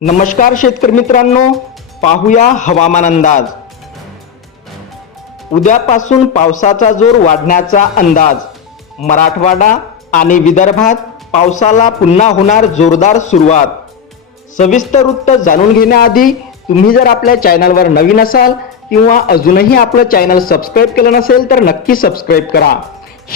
नमस्कार शेतकरी मित्रांनो पाहूया हवामान अंदाज. उद्यापासून पावसाचा जोर वाढण्याचा अंदाज. मराठवाडा आणि विदर्भात पावसाला पुन्हा होणार जोरदार सुरुवात. सविस्तर वृत्त जाणून घेण्याआधी तुम्ही जर आपल्या चॅनलवर नवीन असाल किंवा अजूनही आपलं चॅनल सबस्क्राईब केलं नसेल तर नक्की सबस्क्राईब करा.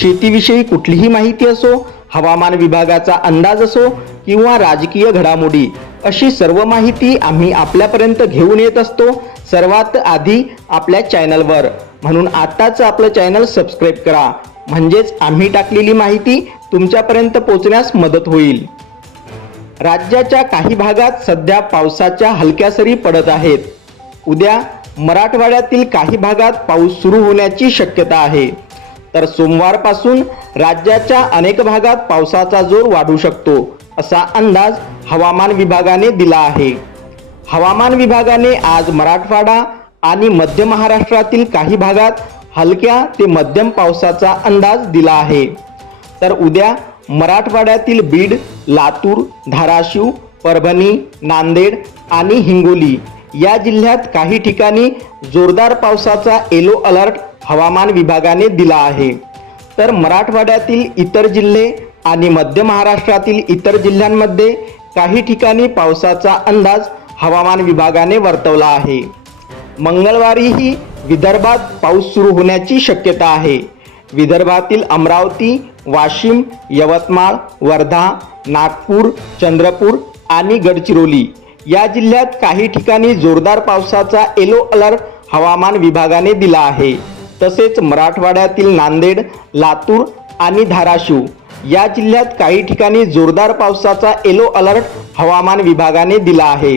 शेतीविषयी कुठलीही माहिती असो हवामान विभागाचा अंदाज असो किंवा राजकीय घडामोडी अशी सर्व माहिती आम्ही आपल्यापर्यंत घेऊन येत असतो. सर्वात आधी आपल्या चॅनलवर. म्हणून आत्ताच आपलं चॅनल सबस्क्राईब करा. म्हणजेच आम्ही टाकलेली माहिती तुमच्यापर्यंत पोहोचण्यास मदत होईल. राज्याच्या काही भागात सध्या पावसाच्या हलक्या सरी पडत आहेत. उद्या मराठवाड्यातील काही भागात पाऊस सुरू होण्याची शक्यता आहे. तर सोमवारपासून राज्याच्या अनेक भागात पावसाचा जोर वाढू शकतो असा अंदाज हवामान विभागाने दिला आहे. हवामान विभागाने आज मराठवाडा आणि मध्य महाराष्ट्रातील काही भागात हलक्या ते मध्यम पावसाचा अंदाज दिला आहे. तर उद्या मराठवाड्यातील बीड लातूर धाराशिव परभणी नांदेड आणि हिंगोली या जिल्ह्यात काही ठिकाणी जोरदार पावसाचा येलो अलर्ट हवामान विभागाने दिला आहे. तर मराठवाड्यातील इतर जिल्हे आणि मध्य महाराष्ट्रातील इतर जिल्ह्यांमध्ये काही ठिकाणी पावसाचा अंदाज हवामान विभागाने वर्तवला आहे. मंगळवारीही विदर्भात पाऊस सुरू होण्याची शक्यता आहे. विदर्भातील अमरावती वाशिम यवतमाळ वर्धा नागपूर चंद्रपूर आणि गडचिरोली या जिल्ह्यात काही ठिकाणी जोरदार पावसाचा येलो अलर्ट हवामान विभागाने दिला आहे. तसेच मराठवाड्यातील नांदेड लातूर आणि धाराशिव या जिल्ह्यात काही ठिकाणी जोरदार पावसाचा येलो अलर्ट हवामान विभागाने दिला आहे.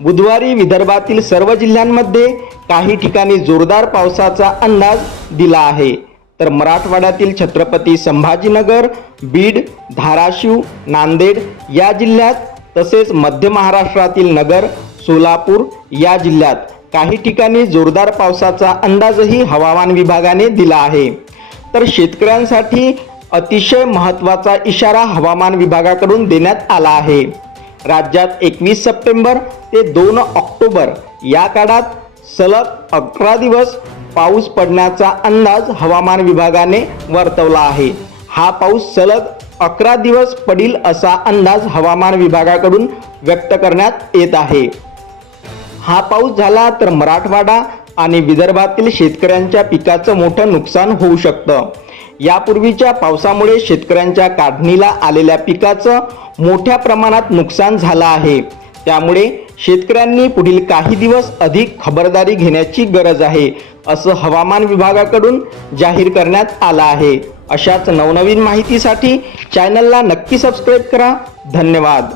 बुधवारी विदर्भातील सर्व जिल्ह्यांमध्ये काही ठिकाणी जोरदार पावसाचा अंदाज दिला आहे. तर मराठवाड्यातील छत्रपती संभाजीनगर बीड धाराशिव नांदेड या जिल्ह्यात तसेच मध्य महाराष्ट्रातील नगर सोलापूर या जिल्ह्यात काही ठिकाणी जोरदार पावसाचा अंदाजही हवामान विभागाने दिला आहे. तर शेतकऱ्यांसाठी अतिशय महत्त्वाचा इशारा हवामान विभागाकडून देण्यात आला आहे. राज्यात एकवीस सप्टेंबर ते दोन ऑक्टोबर या काळात सलग अकरा दिवस पाऊस पडण्याचा अंदाज हवामान विभागाने वर्तवला आहे. हा पाऊस सलग अकरा दिवस पडील असा अंदाज हवामान विभागाकडून व्यक्त करण्यात येत आहे. हा पाऊस झाला तर मराठवाडा आणि विदर्भातील शेतकऱ्यांच्या पिकाचं मोठं नुकसान होऊ शकतं. यापूर्वीच्या पावसामुळे शेतकऱ्यांच्या काढणीला आलेल्या पिकाचं मोठ्या प्रमाणात नुकसान झालं आहे. त्यामुळे शेतकऱ्यांनी पुढील काही दिवस अधिक खबरदारी घेण्याची गरज आहे असं हवामान विभागाकडून जाहीर करण्यात आलं आहे. अशाच नवनवीन माहितीसाठी चॅनलला नक्की सबस्क्राईब करा. धन्यवाद.